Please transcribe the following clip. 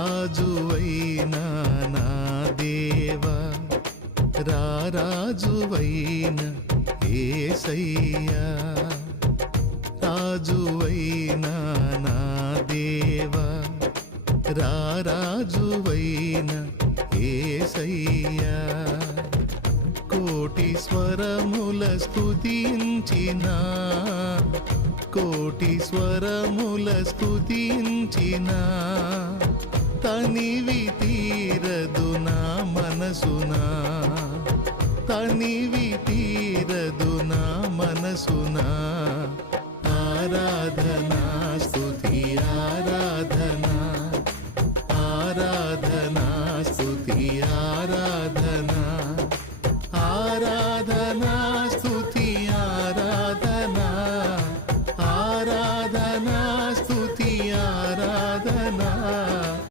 రాజువైనా నా దేవా రాజువైన యేసయ్యా రాజువైనా నా దేవా రాజువైన యేసయ్యా కోటి స్వరముల స్తుతించినా కోటి స్వరముల స్తుతించినా తనివి తీరదు నా మనసునా తనివి తీరదు నా మనసునా ఆరాధనా